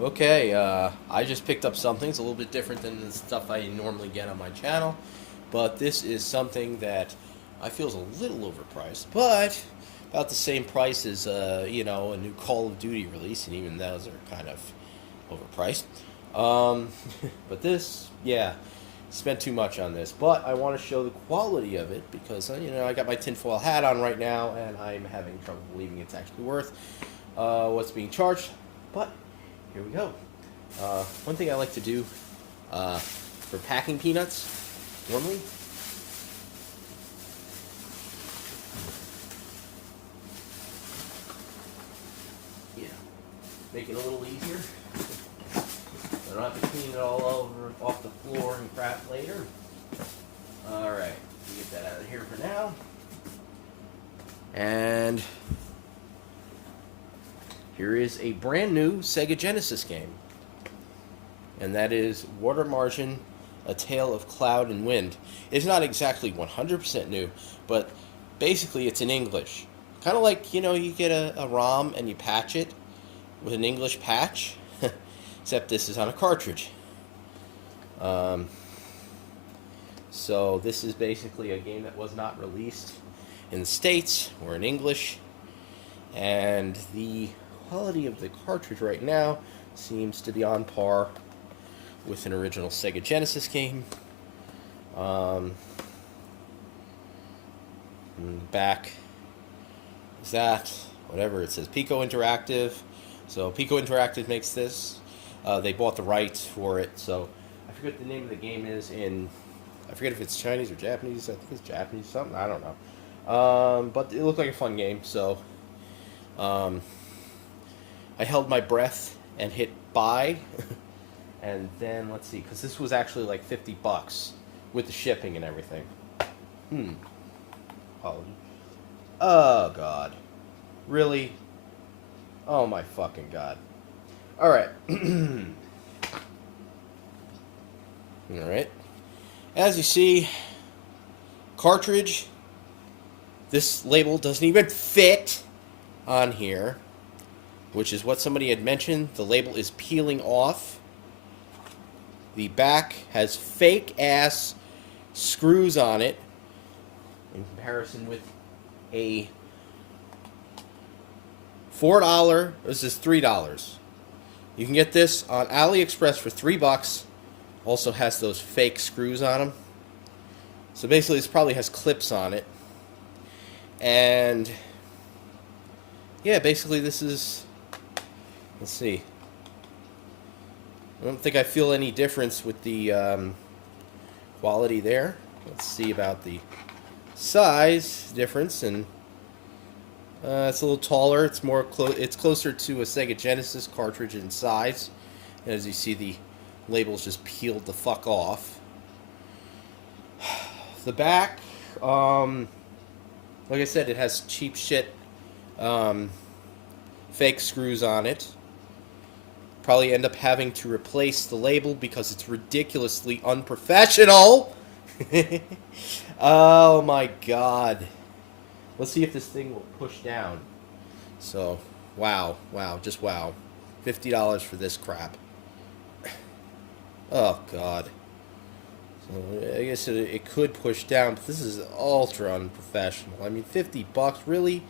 Okay, I just picked up something. It's a little bit different than the stuff I normally get on my channel, but this is something that I feel is a little overpriced, but about the same price as a new Call of Duty release, and even those are kind of overpriced. Um, but this, yeah, spent too much on this. But I want to show the quality of it because I got my tinfoil hat on right now, and I'm having trouble believing it's actually worth what's being charged. But here we go. One thing I like to do for packing peanuts, normally, yeah, make it a little easier. I don't have to clean it all over off the floor and crap later. Alright, get that out of here for now. And here is a brand new Sega Genesis game. And that is Water Margin, A Tale of Cloud and Wind. It's not exactly 100% new, but basically it's in English. Kind of like, you get a ROM and you patch it with an English patch, except this is on a cartridge. So this is basically a game that was not released in the States or in English, and the quality of the cartridge right now seems to be on par with an original Sega Genesis game. Back is that, whatever, it says Piko Interactive. So Piko Interactive makes this. They bought the rights for it, so I forget what the name of the game is I forget if it's Chinese or Japanese. I think it's Japanese, something, I don't know. But it looked like a fun game, so I held my breath and hit buy. And then, let's see, because this was actually like $50 with the shipping and everything. Apologies. Oh, God. Really? Oh, my fucking God. Alright. Alright. As you see, cartridge, this label doesn't even fit on here, which is what somebody had mentioned. The label is peeling off. The back has fake ass screws on it in comparison with a $4. This is $3. You can get this on Aliexpress for $3. Also has those fake screws on them. So basically this probably has clips on it. And yeah, basically this is, let's see. I don't think I feel any difference with the quality there. Let's see about the size difference, and it's a little taller. It's more it's closer to a Sega Genesis cartridge in size. And as you see, the label's just peeled the fuck off. The back, like I said, it has cheap shit, fake screws on it. Probably end up having to replace the label because it's ridiculously unprofessional. Oh my God. Let's see if this thing will push down. So, wow, just wow. $50 for this crap. Oh God. So I guess it could push down, but this is ultra unprofessional. I mean, $50, really?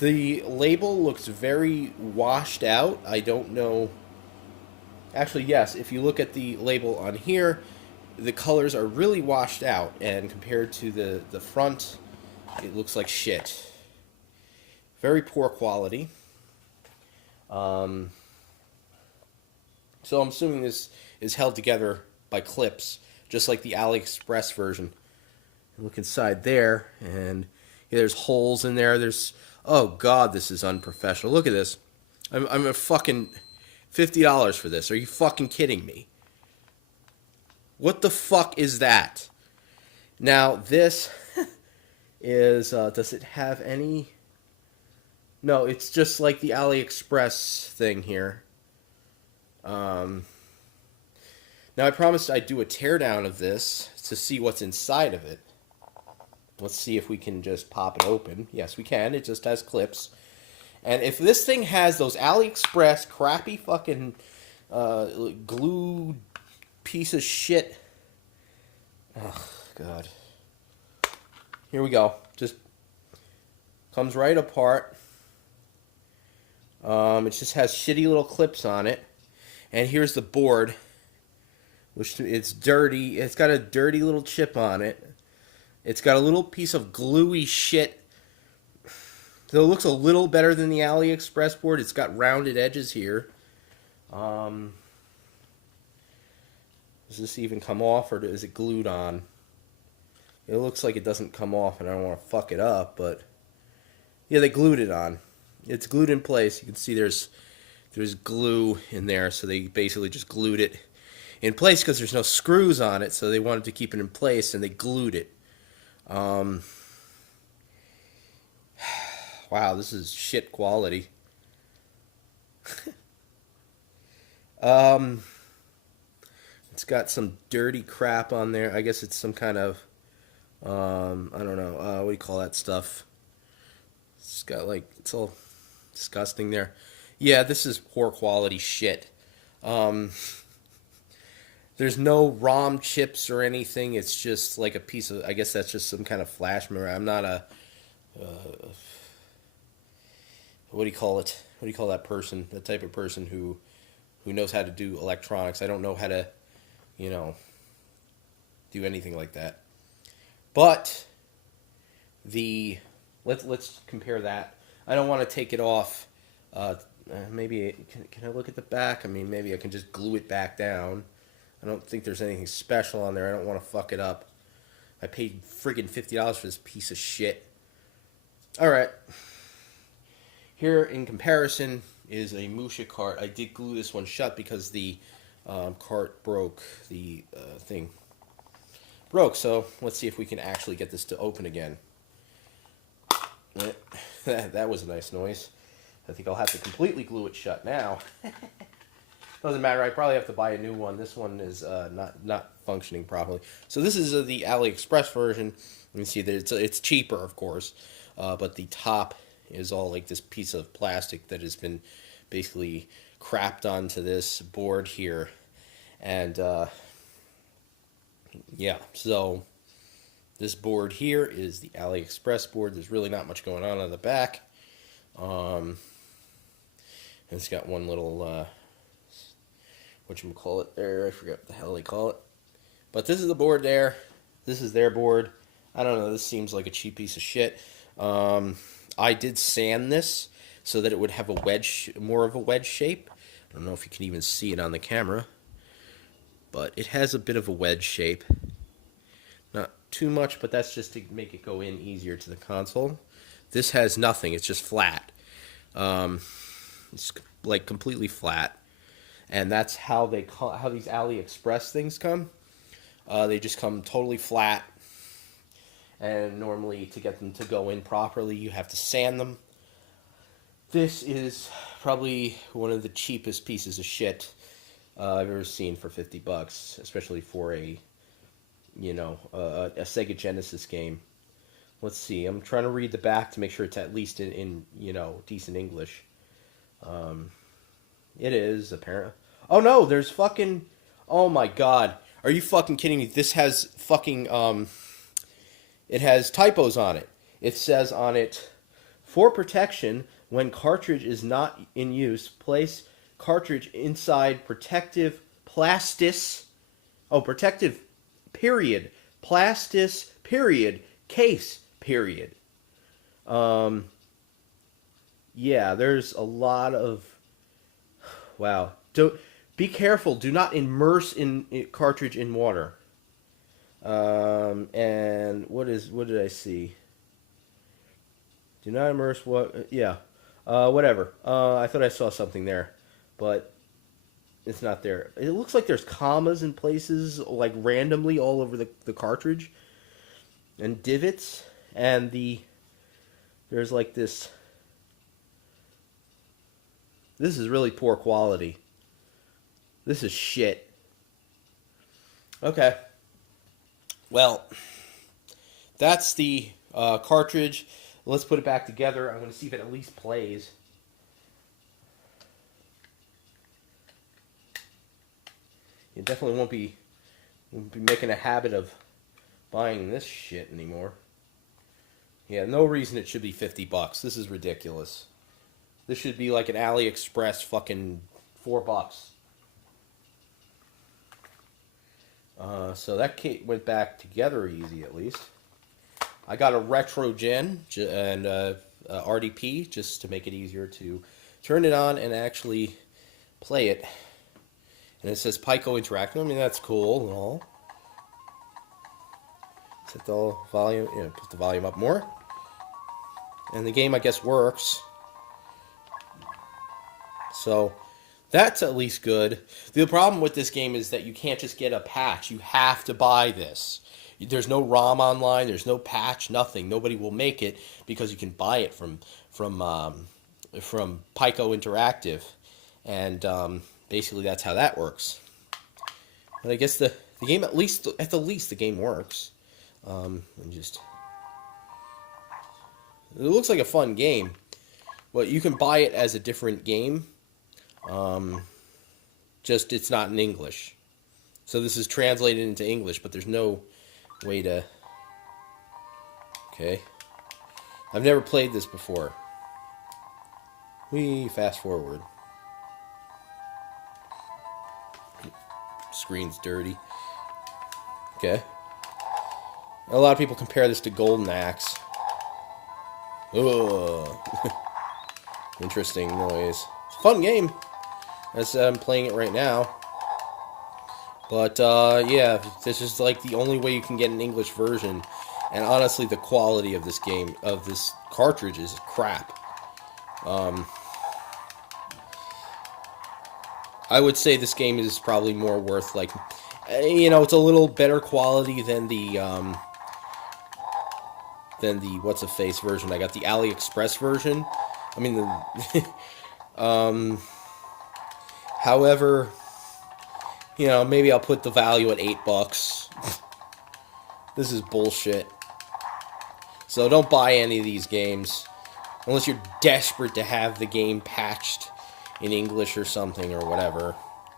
The label looks very washed out. I don't know. Actually, yes, if you look at the label on here, the colors are really washed out, and compared to the front, it looks like shit. Very poor quality. So I'm assuming this is held together by clips, just like the AliExpress version. Look inside there, and yeah, there's holes in there. Oh God, this is unprofessional. Look at this. I'm a fucking $50 for this. Are you fucking kidding me? What the fuck is that? Now this is. Does it have any? No, it's just like the AliExpress thing here. Now I promised I'd do a teardown of this to see what's inside of it. Let's see if we can just pop it open. Yes, we can. It just has clips. And if this thing has those AliExpress crappy fucking glue piece of shit. Oh, God. Here we go. Just comes right apart. It just has shitty little clips on it. And here's the board, which it's dirty. It's got a dirty little chip on it. It's got a little piece of gluey shit. So it looks a little better than the AliExpress board. It's got rounded edges here. Does this even come off, or is it glued on? It looks like it doesn't come off, and I don't want to fuck it up, but yeah, they glued it on. It's glued in place. You can see there's glue in there, so they basically just glued it in place because there's no screws on it, so they wanted to keep it in place, and they glued it. Wow, this is shit quality. It's got some dirty crap on there. I guess it's some kind of, I don't know, what do you call that stuff? It's got like, it's all disgusting there. Yeah, this is poor quality shit. There's no ROM chips or anything. It's just like a piece of, I guess that's just some kind of flash memory. I'm not a, what do you call it? What do you call that person? The type of person who knows how to do electronics. I don't know how to, do anything like that. But let's compare that. I don't want to take it off. Maybe can I look at the back? I mean, maybe I can just glue it back down. I don't think there's anything special on there. I don't want to fuck it up. I paid friggin' $50 for this piece of shit. All right. Here in comparison is a Musha cart. I did glue this one shut because the cart broke. The thing broke. So let's see if we can actually get this to open again. That was a nice noise. I think I'll have to completely glue it shut now. Doesn't matter. I probably have to buy a new one. This one is not functioning properly. So this is the AliExpress version. You can see that it's cheaper, of course, but the top is all like this piece of plastic that has been basically crapped onto this board here, and yeah. So this board here is the AliExpress board. There's really not much going on the back. It's got one little whatchamacallit there. I forget what the hell they call it. But this is the board there. This is their board. I don't know. This seems like a cheap piece of shit. I did sand this so that it would have a wedge, more of a wedge shape. I don't know if you can even see it on the camera, but it has a bit of a wedge shape. Not too much, but that's just to make it go in easier to the console. This has nothing. It's just flat. It's like completely flat. And that's how how these AliExpress things come. They just come totally flat. And normally to get them to go in properly, you have to sand them. This is probably one of the cheapest pieces of shit I've ever seen for $50, especially for a Sega Genesis game. Let's see. I'm trying to read the back to make sure it's at least in decent English. It is apparently. Oh no, there's fucking. Oh my god, are you fucking kidding me? This has fucking It has typos on it. It says on it, for protection, when cartridge is not in use, place cartridge inside protective plastis. Oh, protective period. Plastis period. Case period. Yeah, there's a lot of. Wow. Be careful. Do not immerse cartridge in water. And what did I see? Do not immerse what? Yeah. Whatever. I thought I saw something there, but it's not there. It looks like there's commas in places, like randomly all over the cartridge, and divots, and there's like this. This is really poor quality. This is shit. Okay. Well, that's the cartridge. Let's put it back together. I'm going to see if it at least plays. You definitely won't be making a habit of buying this shit anymore. Yeah, no reason it should be $50. This is ridiculous. This should be like an Aliexpress fucking $4. So that went back together easy at least. I got a Retron and RDP just to make it easier to turn it on and actually play it. And it says Piko Interactive. I mean, that's cool and all. Set the volume, put the volume up more. And the game, I guess, works. So that's at least good. The problem with this game is that you can't just get a patch. You have to buy this. There's no ROM online. There's no patch. Nothing. Nobody will make it because you can buy it from Piko Interactive, and basically that's how that works. But I guess the game at the least the game works. And just it looks like a fun game. Well, you can buy it as a different game. Just it's not in English. So this is translated into English, but there's no way to... Okay. I've never played this before. Fast forward. Screen's dirty. Okay. A lot of people compare this to Golden Axe. Ugh. Interesting noise. It's a fun game. As I'm playing it right now. But, yeah, this is like the only way you can get an English version. And honestly, the quality of this game, of this cartridge is crap. I would say this game is probably more worth, like, it's a little better quality than the what's-a-face version. I got the Aliexpress version. I mean, however, maybe I'll put the value at $8. This is bullshit. So don't buy any of these games unless you're desperate to have the game patched in English or something or whatever.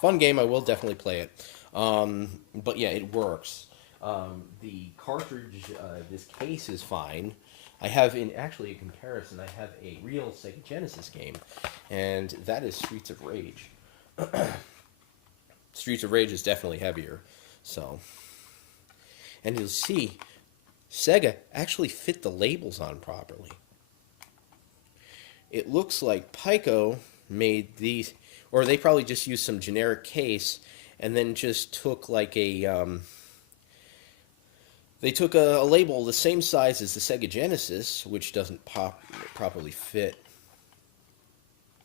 Fun game, I will definitely play it. But yeah, it works. The cartridge, this case is fine. I have, in comparison, I have a real Sega Genesis game, and that is Streets of Rage. Streets of Rage is definitely heavier, so. And you'll see, Sega actually fit the labels on properly. It looks like Piko made these, or they probably just used some generic case, and then just took like they took a label the same size as the Sega Genesis, which doesn't properly fit.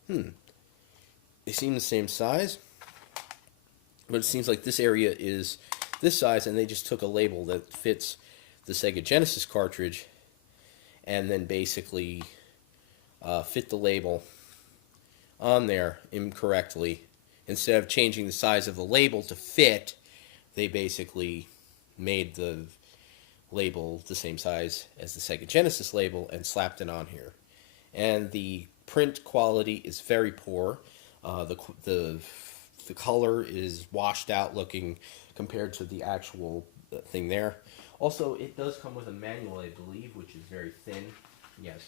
They seem the same size, but it seems like this area is this size, and they just took a label that fits the Sega Genesis cartridge, and then basically fit the label on there incorrectly. Instead of changing the size of the label to fit, they basically made the label the same size as the Sega Genesis label and slapped it on here. And the print quality is very poor. The color is washed out looking compared to the actual thing there. Also, it does come with a manual, I believe, which is very thin. Yes,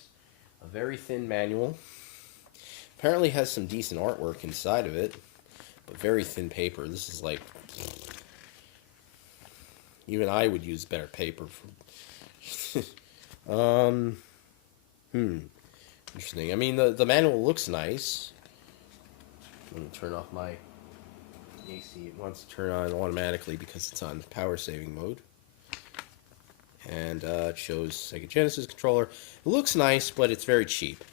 a very thin manual. Apparently has some decent artwork inside of it, but very thin paper. This is like... Even I would use better paper. Interesting. I mean, the manual looks nice. Let me turn off my AC. It wants to turn on automatically because it's on power saving mode. And it shows Sega Genesis controller. It looks nice, but it's very cheap.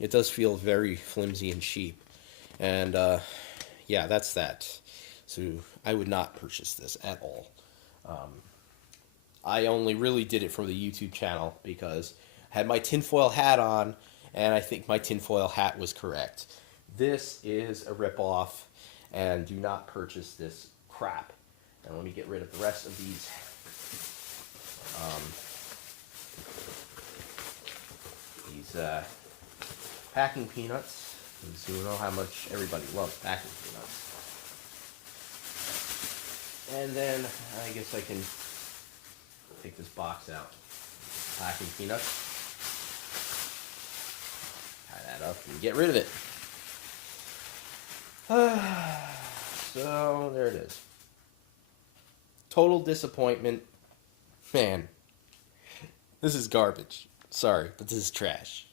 It does feel very flimsy and cheap. And yeah, that's that. So I would not purchase this at all. I only really did it for the YouTube channel because I had my tinfoil hat on, and I think my tinfoil hat was correct. This is a ripoff, and do not purchase this crap. And let me get rid of the rest of these. Packing peanuts. So you know how much everybody loves packing peanuts. And then I guess I can take this box out. Packing peanuts. Tie that up and get rid of it. So there it is. Total disappointment. Man, this is garbage. Sorry, but this is trash.